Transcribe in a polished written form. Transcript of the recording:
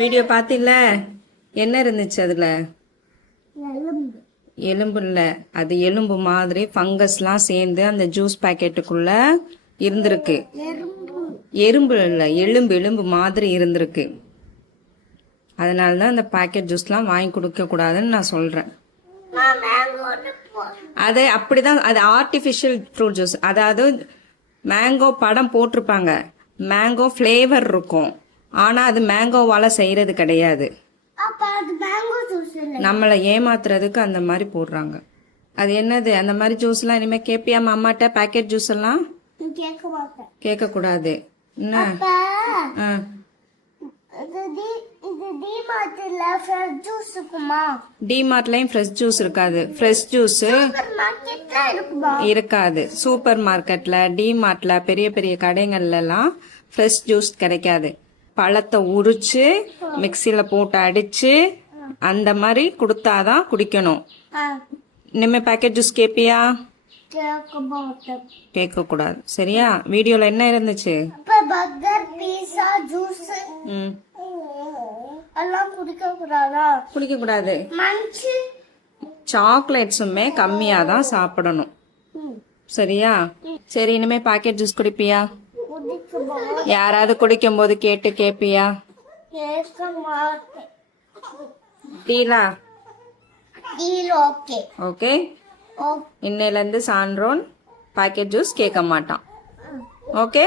Video பார்த்தில்ல? என்ன இருந்துச்சு அதுல? எலும்பு இல்ல, அது எலும்பு மாதிரி ஃபங்கஸ்லாம் சேர்ந்து அந்த ஜூஸ் பாக்கெட்டுக்குள்ள இருந்திருக்கு. எறும்பு இல்ல, எலும்பு எலும்பு மாதிரி இருந்திருக்கு. அதனாலதான் அந்த பாக்கெட் ஜூஸ்லாம் வாங்கி கொடுக்க கூடாதுன்னு நான் சொல்றேன். அது அப்படிதான், அது ஆர்டிஃபிஷியல் ஃப்ரூட் ஜூஸ். அதாவது மேங்கோ படம் போட்டிருப்பாங்க, மேங்கோ ஃப்ளேவர் இருக்கும், ஆனா அது மேங்கோவால செய்யறது கிடையாது. நம்மளை ஏமாத்துறதுக்கு அந்த மாதிரி போடுறாங்க. அது என்னது அந்த மாதிரி ஜூஸ்லாம்? இனிமே கேப்பியா அம்மாட்ட? பேக்கெட் ஜூஸ் எல்லாம் கேட்க கூடாது. என்ன டிமார்ட்லயும் ஃப்ரெஷ் ஜூஸ் இருக்காது. ஃப்ரெஷ் ஜூஸ் இருக்காது. சூப்பர் மார்க்கெட்ல, டிமார்ட்ல, பெரிய பெரிய கடைகள்ல எல்லாம் ஃப்ரெஷ் ஜூஸ் கிடைக்காது. பழத்தை உரிச்சு மிக்சியில போட்டு அடிச்சு அந்த மாதிரி கொடுத்தாதான் குடிக்கணும். இனிமே பேக்கெட் ஜூஸ் கேப்பியா? கேட்க கூடாது, சரியா? வீடியோல என்ன இருந்துச்சு? குடிக்க கூடாது. சாக்லேட்ஸுமே கம்மியா தான் சாப்பிடணும், சரியா? சரி, இனிமே பாக்கெட் ஜூஸ் குடிப்பியா? யாராவது குடிக்கும் போது கேட்டு கேப்பியா? டீலா? ஓகே. இன்னையில இருந்து சான்றோன் பாக்கெட் ஜூஸ் கேட்க மாட்டான். ஓகே.